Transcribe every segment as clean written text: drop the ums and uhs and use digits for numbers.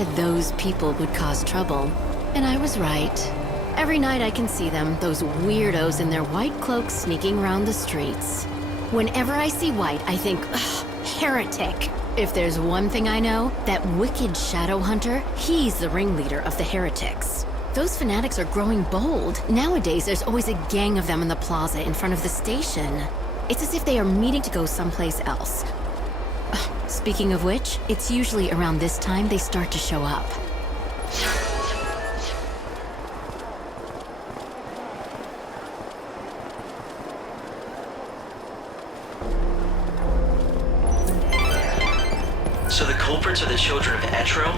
said those people would cause trouble. And I was right. Every night I can see them, those weirdos in their white cloaks sneaking around the streets. Whenever I see white, I think, ugh, heretic. If there's one thing I know, that wicked Shadow Hunter, he's the ringleader of the heretics. Those fanatics are growing bold. Nowadays, there's always a gang of them in the plaza in front of the station. It's as if they are meeting to go someplace else. Speaking of which, it's usually around this time they start to show up. So the culprits are the children of Etro?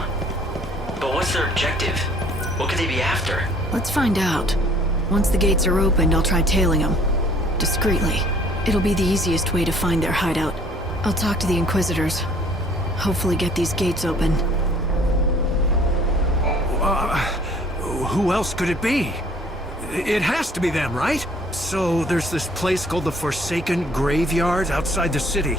But what's their objective? What could they be after? Let's find out. Once the gates are opened, I'll try tailing them. Discreetly. It'll be the easiest way to find their hideout. I'll talk to the Inquisitors. Hopefully get these gates open. Who else could it be? It has to be them, right? So there's this place called the Forsaken Graveyard outside the city.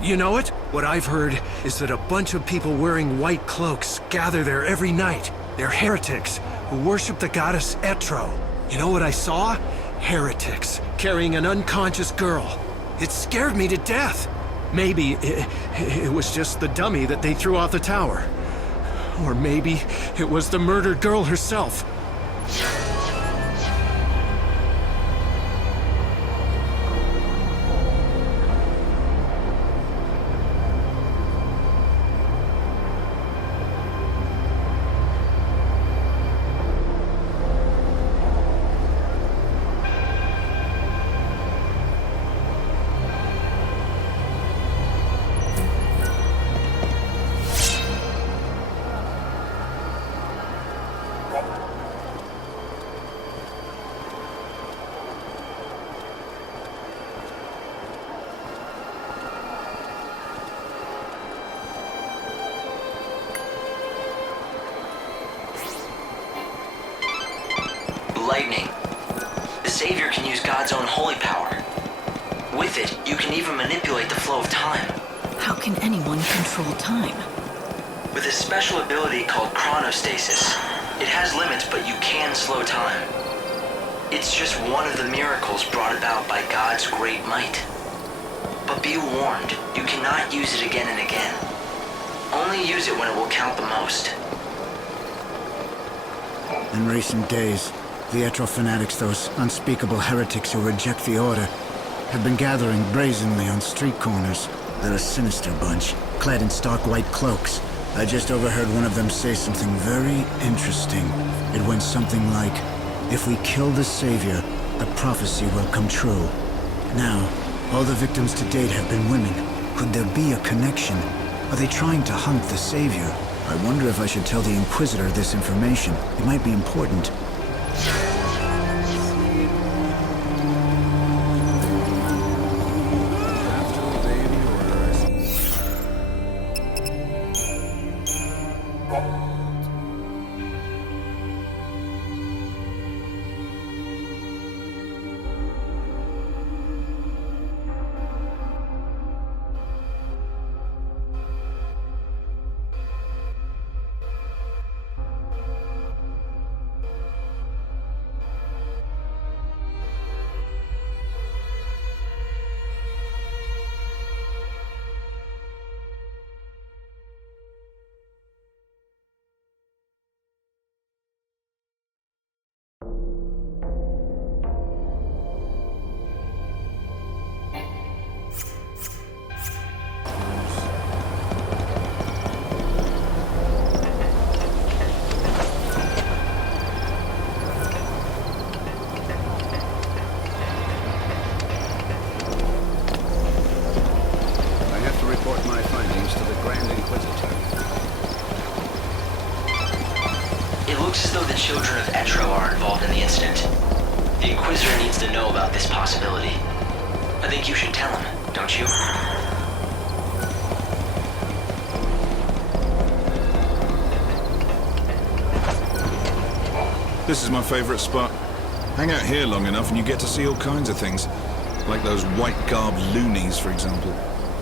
You know it? What I've heard is that a bunch of people wearing white cloaks gather there every night. They're heretics who worship the goddess Etro. You know what I saw? Heretics carrying an unconscious girl. It scared me to death. Maybe it was just the dummy that they threw off the tower. Or maybe it was the murdered girl herself. Lightning. The Savior can use God's own holy power. With it, you can even manipulate the flow of time. How can anyone control time? With a special ability called chronostasis. It has limits, but you can slow time. It's just one of the miracles brought about by God's great might. But be warned, you cannot use it again and again. Only use it when it will count the most. In recent days, the Etro fanatics, those unspeakable heretics who reject the Order, have been gathering brazenly on street corners. They're a sinister bunch, clad in stark white cloaks. I just overheard one of them say something very interesting. It went something like, if we kill the Savior, the prophecy will come true. Now, all the victims to date have been women. Could there be a connection? Are they trying to hunt the Savior? I wonder if I should tell the Inquisitor this information. It might be important. Children of Etro are involved in the incident. The Inquisitor needs to know about this possibility. I think you should tell him, don't you? This is my favorite spot. Hang out here long enough and you get to see all kinds of things. Like those white-garbed loonies, for example.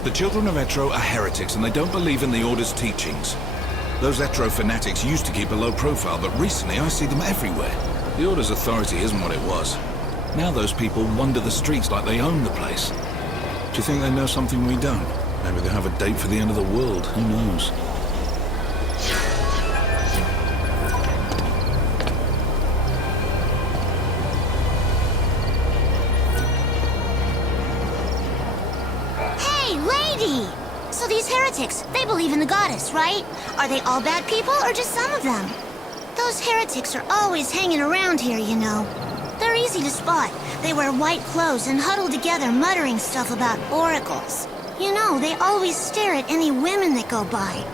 The children of Etro are heretics and they don't believe in the Order's teachings. Those Etro fanatics used to keep a low profile, but recently I see them everywhere. The Order's authority isn't what it was. Now those people wander the streets like they own the place. Do you think they know something we don't? Maybe they have a date for the end of the world. Who knows? Hey, lady! So these heretics, they believe in the goddess, right? Are they all bad people, or just some of them? Those heretics are always hanging around here, you know. They're easy to spot. They wear white clothes and huddle together muttering stuff about oracles. You know, they always stare at any women that go by.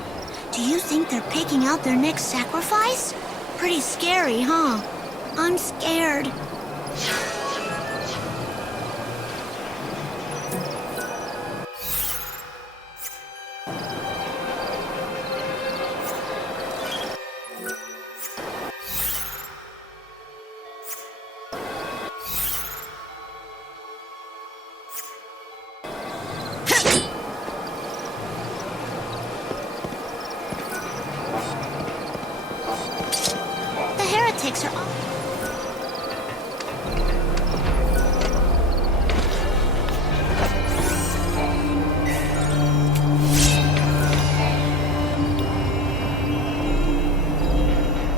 Do you think they're picking out their next sacrifice? Pretty scary, huh? I'm scared. The heretics are...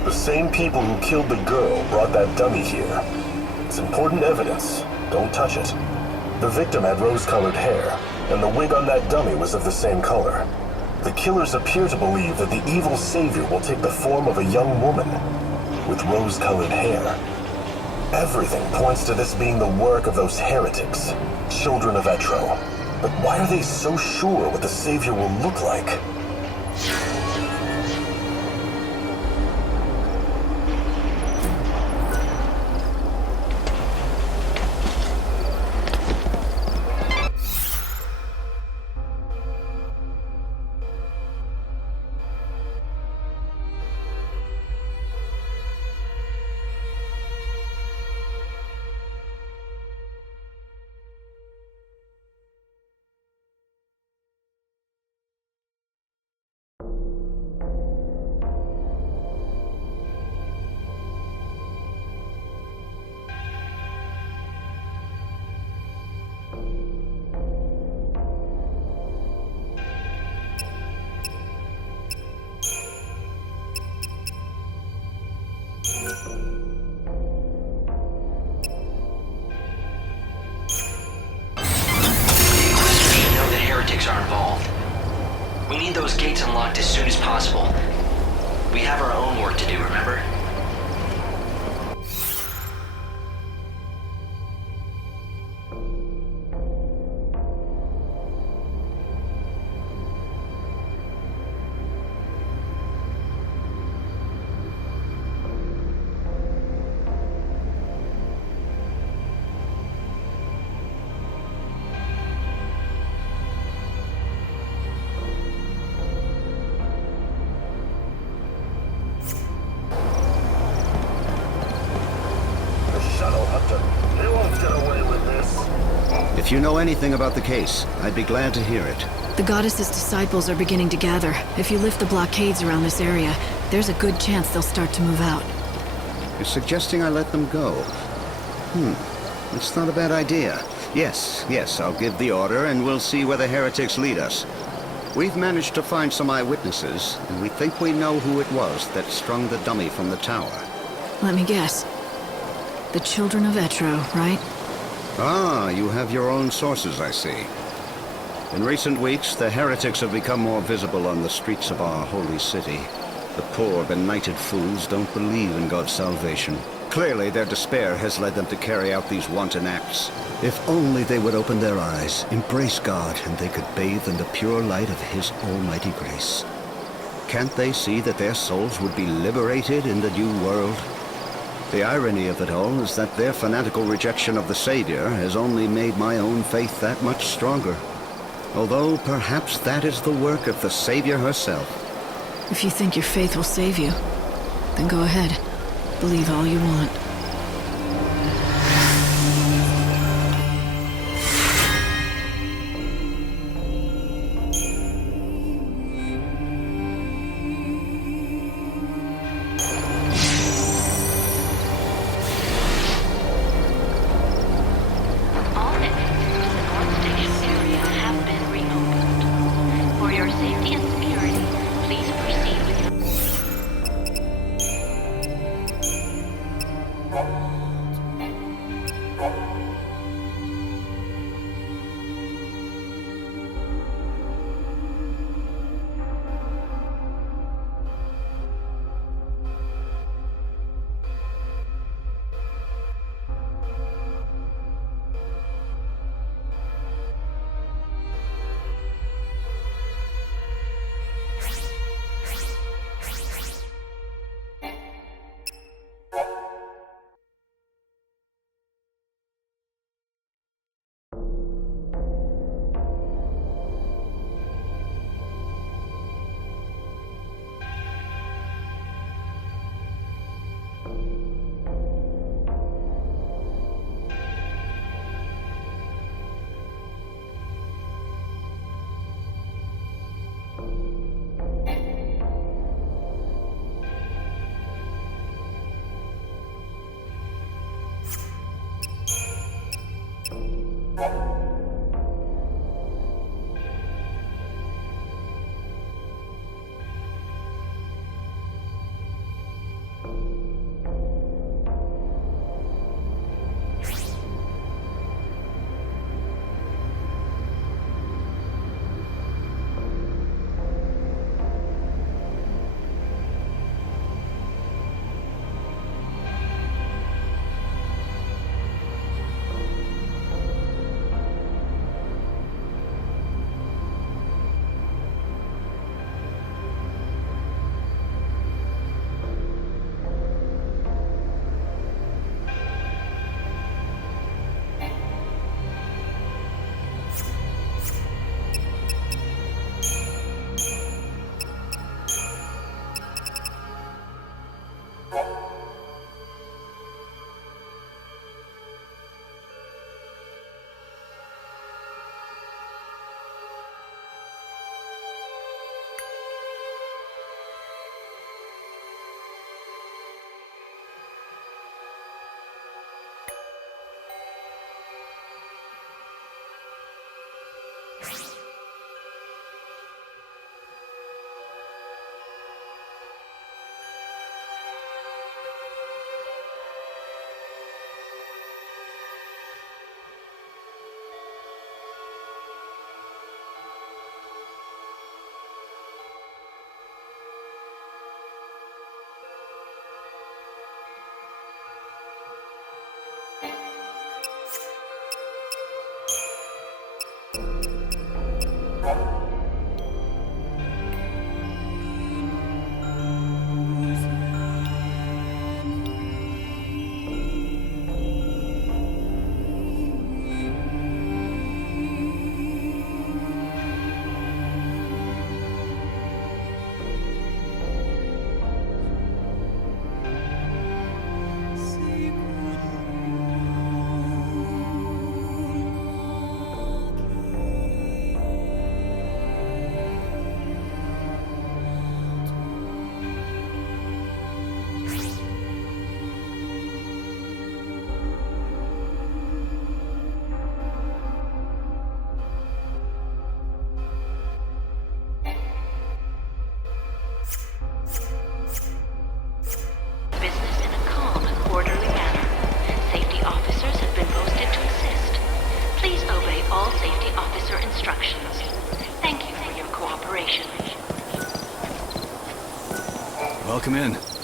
The same people who killed the girl brought that dummy here. It's important evidence. Don't touch it. The victim had rose-colored hair, and the wig on that dummy was of the same color. The killers appear to believe that the evil savior will take the form of a young woman with rose-colored hair. Everything points to this being the work of those heretics, children of Etro. But why are they so sure what the savior will look like? Are involved. We need those gates unlocked as soon as possible. We have our own work to do, remember? If you know anything about the case, I'd be glad to hear it. The goddess's disciples are beginning to gather. If you lift the blockades around this area, there's a good chance they'll start to move out. You're suggesting I let them go? It's not a bad idea. Yes, I'll give the order and we'll see where the heretics lead us. We've managed to find some eyewitnesses, and we think we know who it was that strung the dummy from the tower. Let me guess. The children of Etro, right? Ah, you have your own sources, I see. In recent weeks, the heretics have become more visible on the streets of our holy city. The poor, benighted fools don't believe in God's salvation. Clearly, their despair has led them to carry out these wanton acts. If only they would open their eyes, embrace God, and they could bathe in the pure light of His almighty grace. Can't they see that their souls would be liberated in the new world? The irony of it all is that their fanatical rejection of the Savior has only made my own faith that much stronger. Although perhaps that is the work of the Savior herself. If you think your faith will save you, then go ahead. Believe all you want. Welcome in.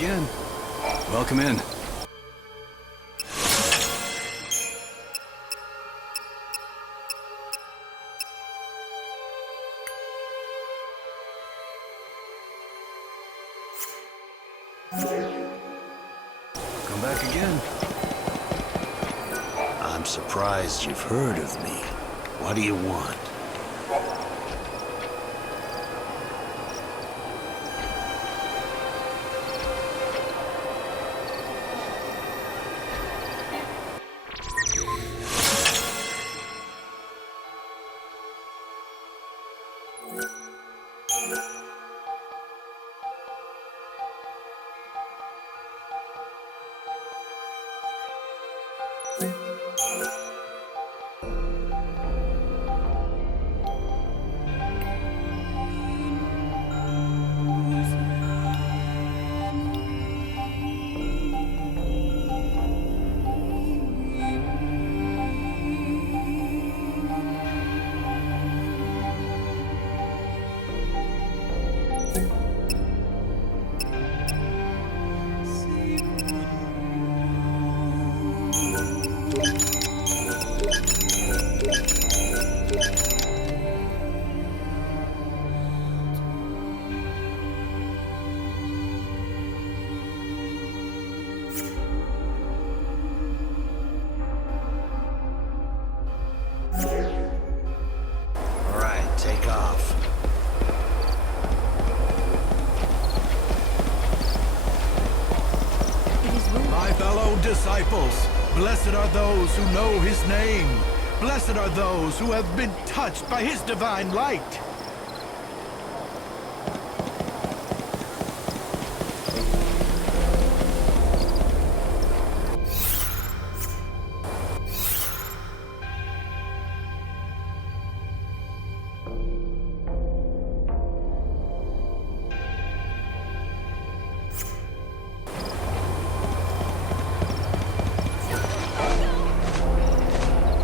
again. Welcome in. Come back again. I'm surprised you've heard of me. What do you want? Take off. My fellow disciples, blessed are those who know his name. Blessed are those who have been touched by his divine light.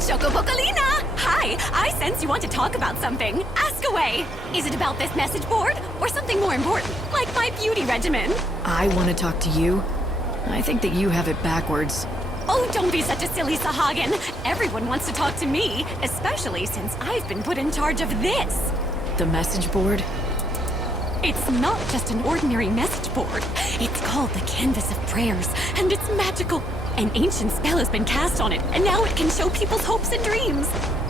Chocobocolina! Hi, I sense you want to talk about something. Ask away. Is it about this message board or something more important, like my beauty regimen? I want to talk to you. I think that you have it backwards. Oh, don't be such a silly Sahagin. Everyone wants to talk to me, especially since I've been put in charge of this. The message board? It's not just an ordinary message board. It's called the Canvas of Prayers, and it's magical. An ancient spell has been cast on it, and now it can show people's hopes and dreams.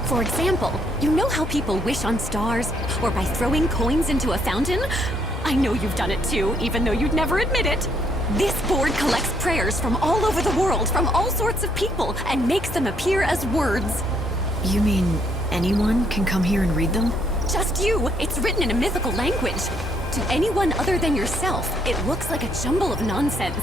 For example, you know how people wish on stars, or by throwing coins into a fountain? I know you've done it too, even though you'd never admit it. This board collects prayers from all over the world, from all sorts of people, and makes them appear as words. You mean anyone can come here and read them? Just you. It's written in a mythical language. To anyone other than yourself, it looks like a jumble of nonsense.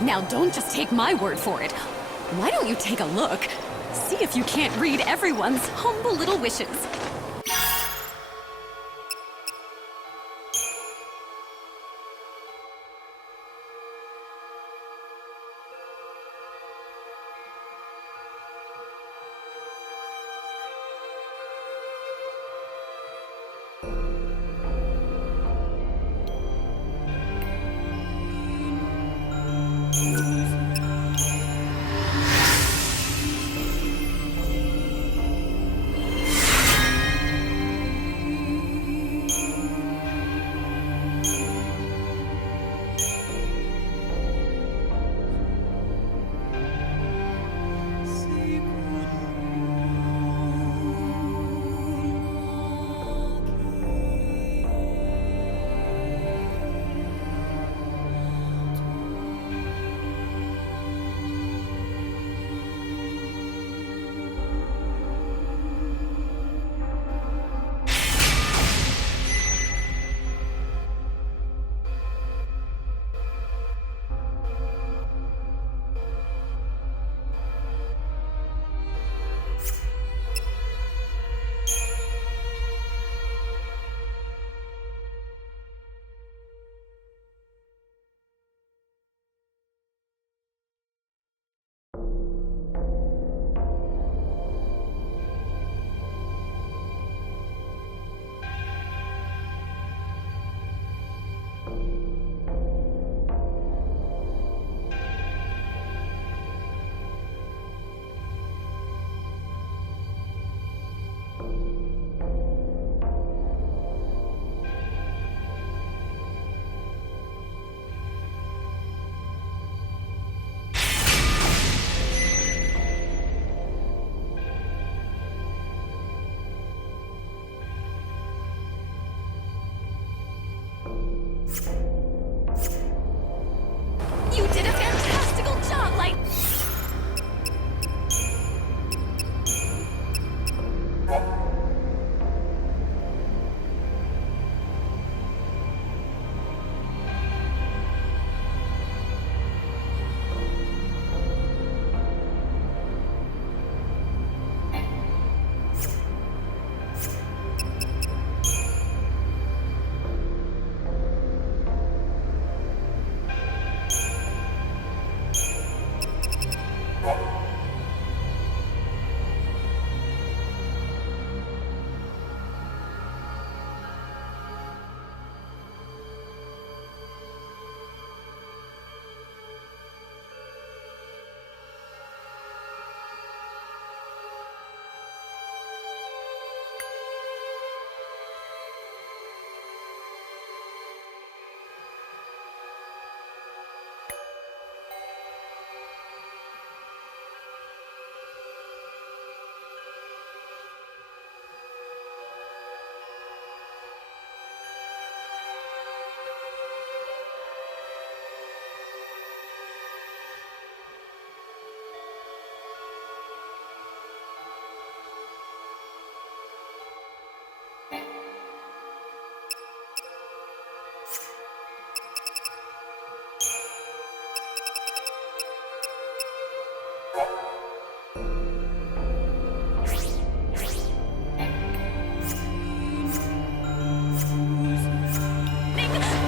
Now don't just take my word for it. Why don't you take a look? See if you can't read everyone's humble little wishes.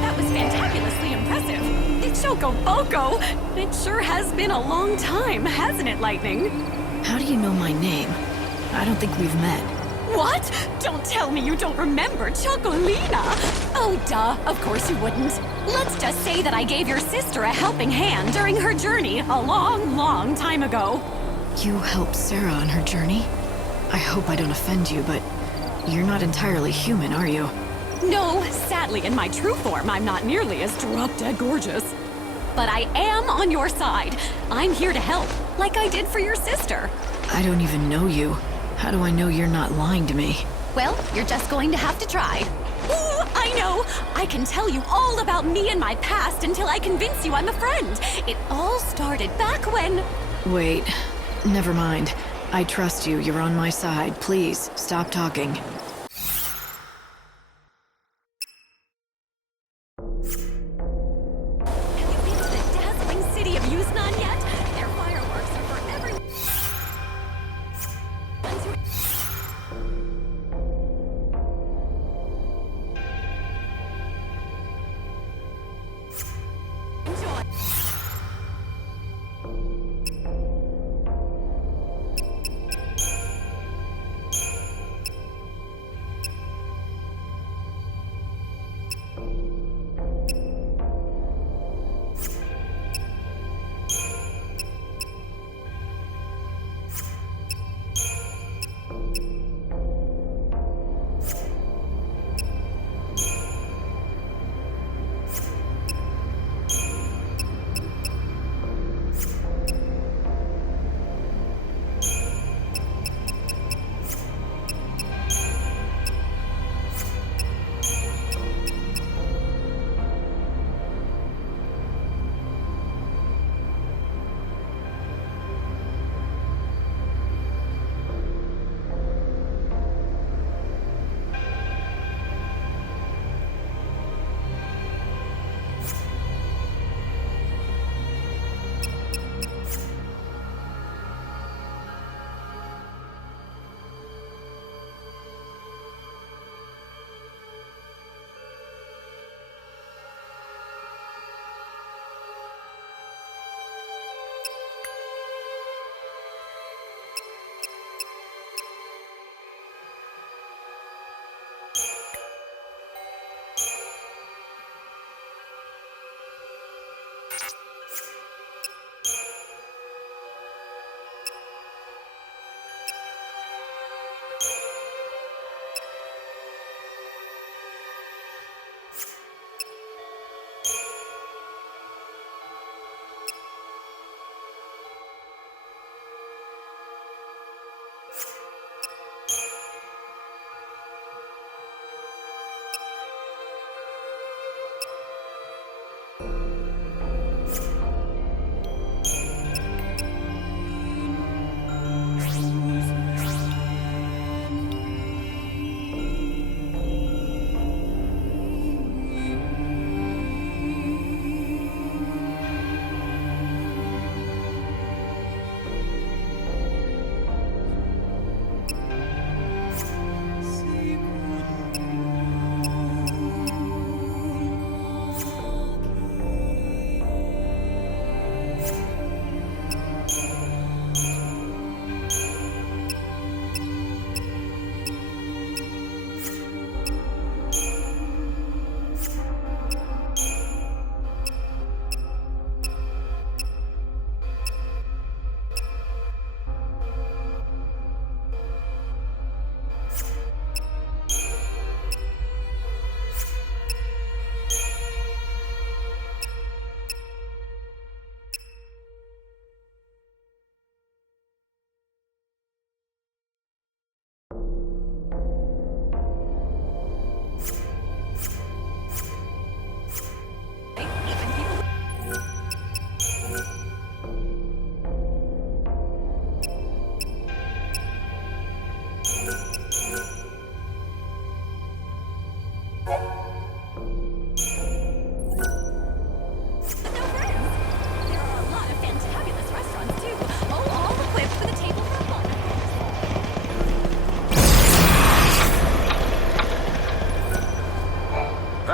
That was fantabulously impressive. It's Choco Boco. It sure has been a long time, hasn't it, Lightning? How do you know my name? I don't think we've met. What? Don't tell me you don't remember Chocolina! Oh, duh. Of course you wouldn't. Let's just say that I gave your sister a helping hand during her journey a long, long time ago. You helped Sarah on her journey? I hope I don't offend you, but you're not entirely human, are you? No, sadly, in my true form, I'm not nearly as drop-dead gorgeous. But I am on your side. I'm here to help, like I did for your sister. I don't even know you. How do I know you're not lying to me? Well, you're just going to have to try. Ooh, I know! I can tell you all about me and my past until I convince you I'm a friend. It all started back when... Wait, never mind. I trust you. You're on my side. Please, stop talking. Have you been to the dazzling city of Yuznan yet? Their fireworks are for everyone to enjoy.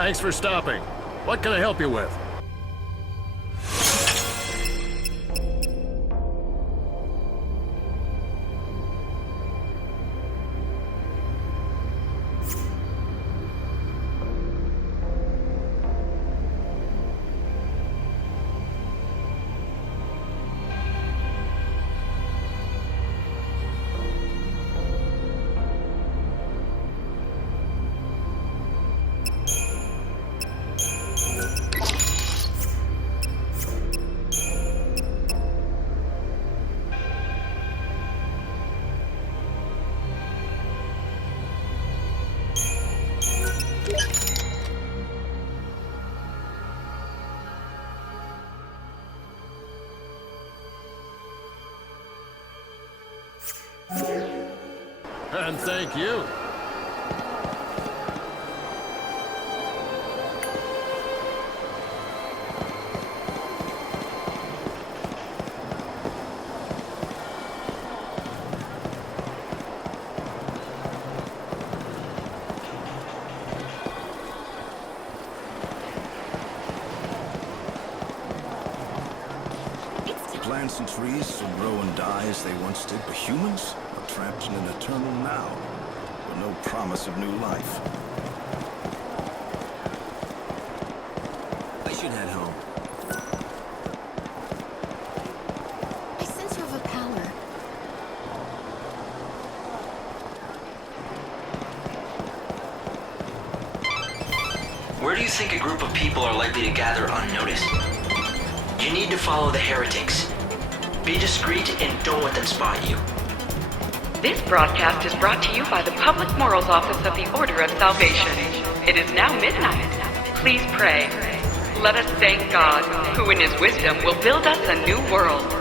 Thanks for stopping. What can I help you with? And thank you. Plants and trees will grow and die as they once did, but humans are trapped in an eternal now, with no promise of new life. I should head home. I sense you have a power. Where do you think a group of people are likely to gather unnoticed? You need to follow the heretics. Be discreet and don't let them spot you. This broadcast is brought to you by the Public Morals Office of the Order of Salvation. It is now midnight. Please pray. Let us thank God, who in his wisdom will build us a new world.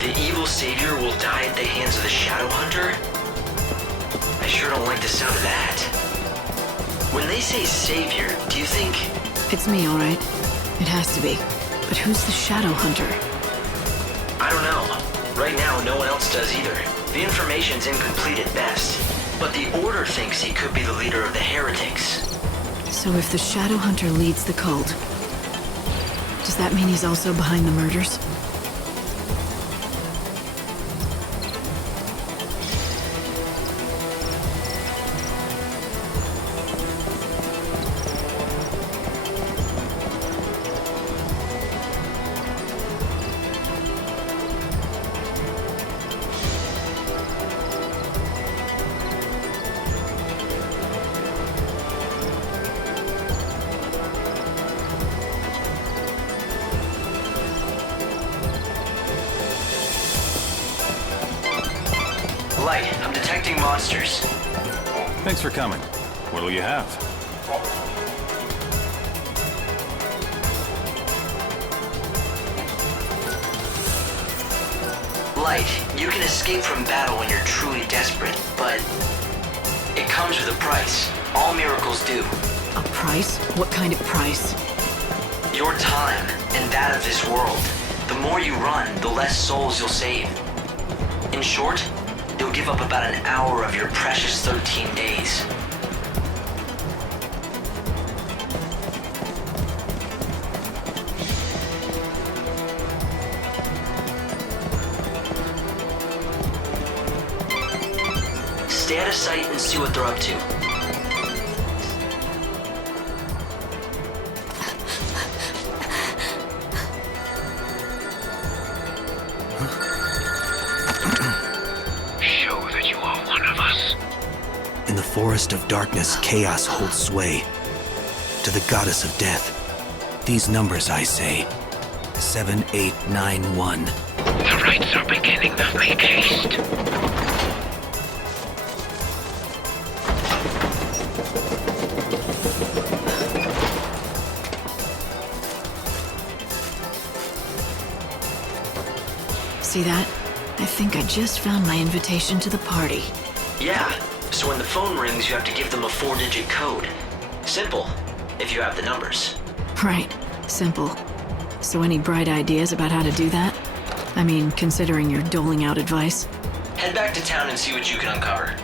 The evil savior will die at the hands of the Shadow Hunter? I sure don't like the sound of that. When they say savior, do you think... It's me, all right. It has to be. But who's the Shadow Hunter? I don't know. Right now, no one else does either. The information's incomplete at best. But the Order thinks he could be the leader of the heretics. So if the Shadow Hunter leads the cult, does that mean he's also behind the murders? Light, I'm detecting monsters. Thanks for coming. What'll you have? Light, you can escape from battle when you're truly desperate, but it comes with a price. All miracles do. A price? What kind of price? Your time, and that of this world. The more you run, the less souls you'll save. In short, you'll give up about an hour of your precious 13 days. Stay out of sight and see what they're up to. Show that you are one of us. In the forest of darkness, chaos holds sway. To the goddess of death, these numbers I say. 7891. The rites are beginning. Make haste. See that? I think I just found my invitation to the party. Yeah, so when the phone rings, you have to give them a 4-digit code. Simple, if you have the numbers. Right. Simple. So any bright ideas about how to do that? I mean, considering you're doling out advice. Head back to town and see what you can uncover.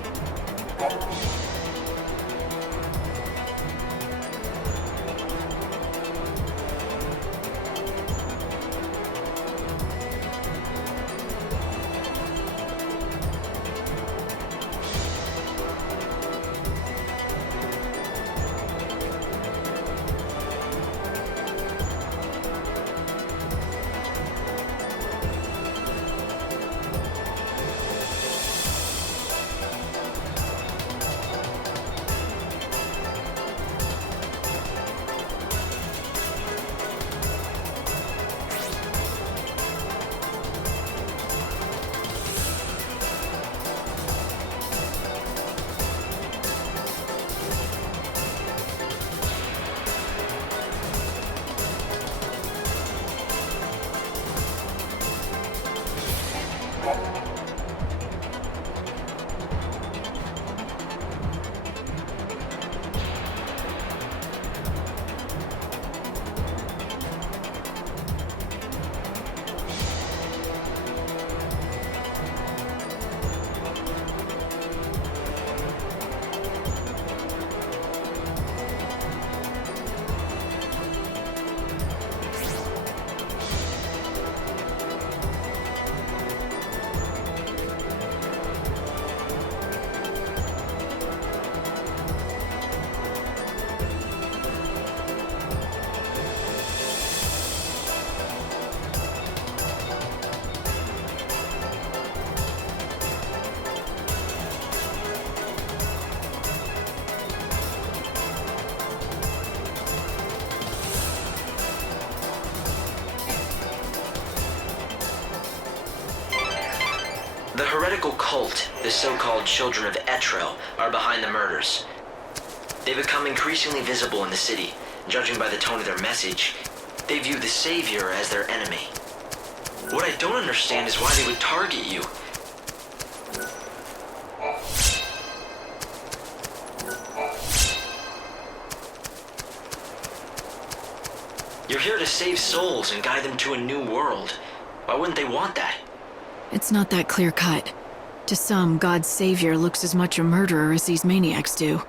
The heretical cult, the so-called Children of Etro, are behind the murders. They become increasingly visible in the city. Judging by the tone of their message, they view the Savior as their enemy. What I don't understand is why they would target you. You're here to save souls and guide them to a new world. Why wouldn't they want that? It's not that clear-cut. To some, God's savior looks as much a murderer as these maniacs do.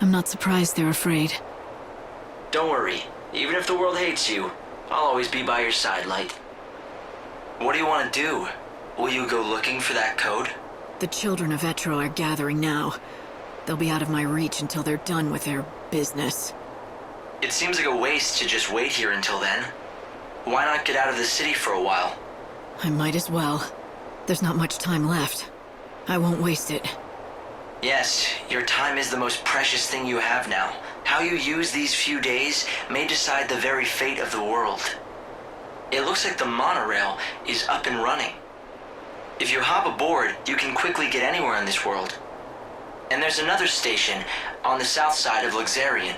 I'm not surprised they're afraid. Don't worry. Even if the world hates you, I'll always be by your side, Light. What do you want to do? Will you go looking for that code? The Children of Etro are gathering now. They'll be out of my reach until they're done with their business. It seems like a waste to just wait here until then. Why not get out of the city for a while? I might as well. There's not much time left. I won't waste it. Yes, your time is the most precious thing you have now. How you use these few days may decide the very fate of the world. It looks like the monorail is up and running. If you hop aboard, you can quickly get anywhere in this world. And there's another station on the south side of Luxarian.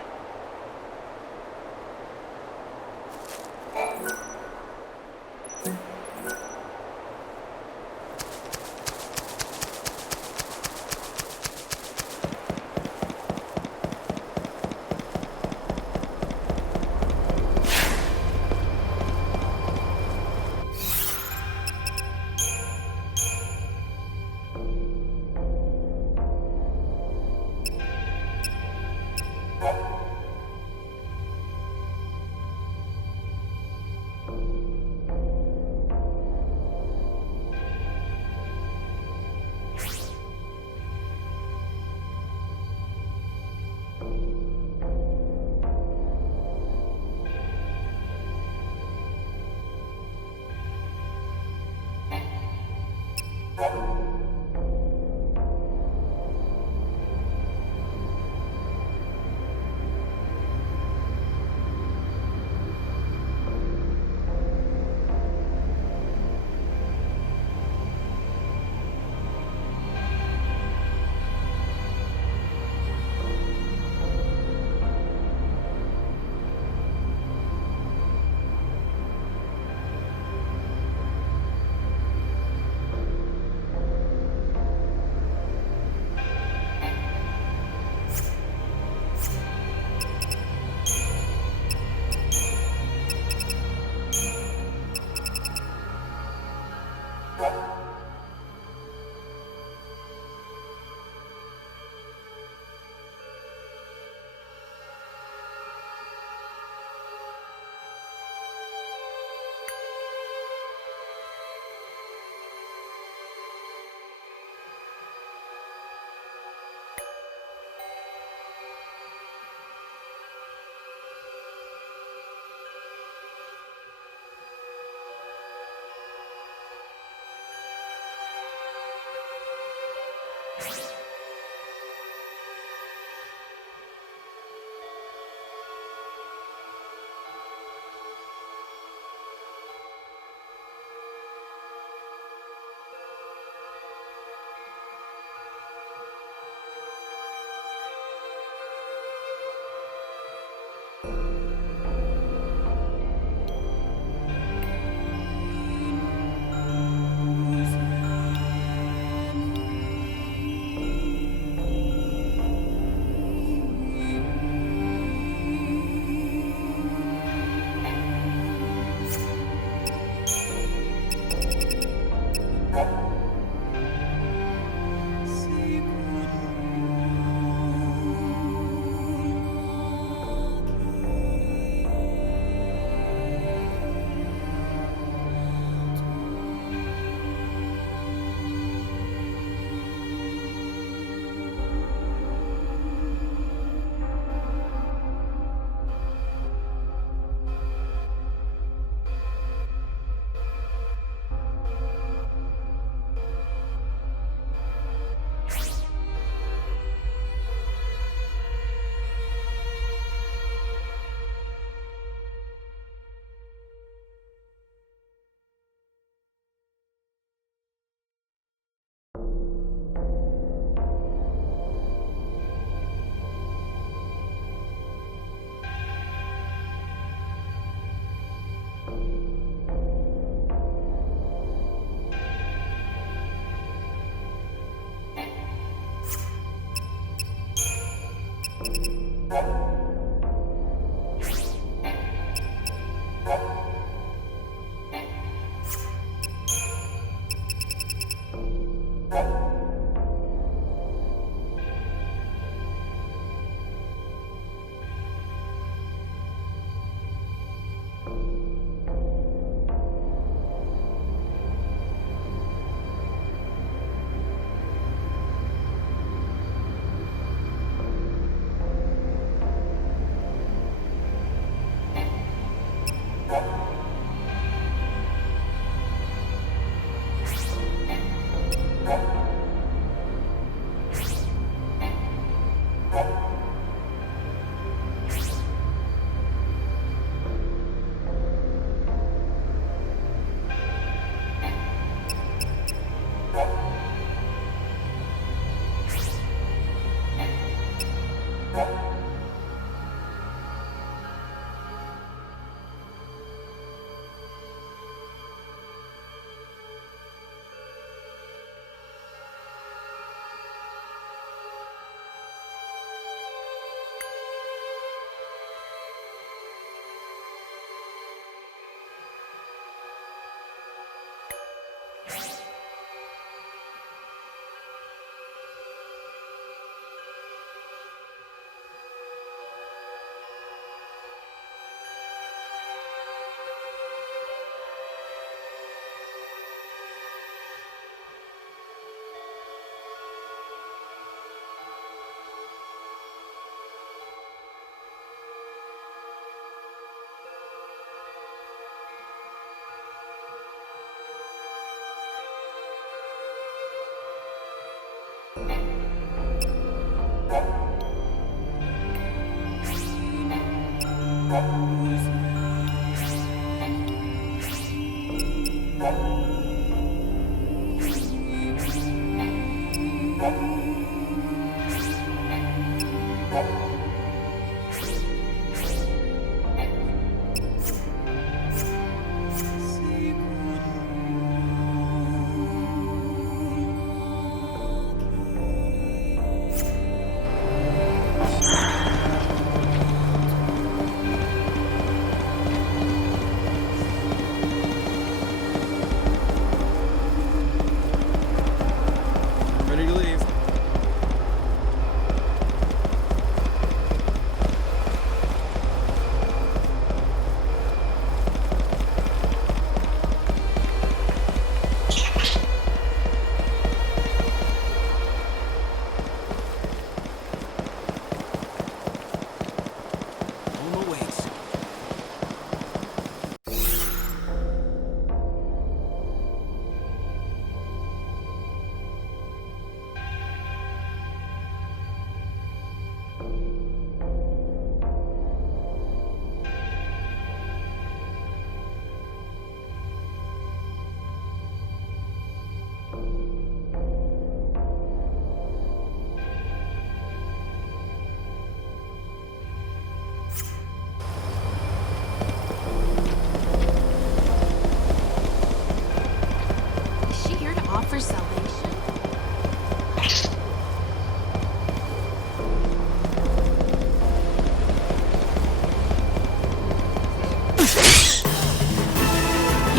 You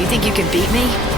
think you can beat me?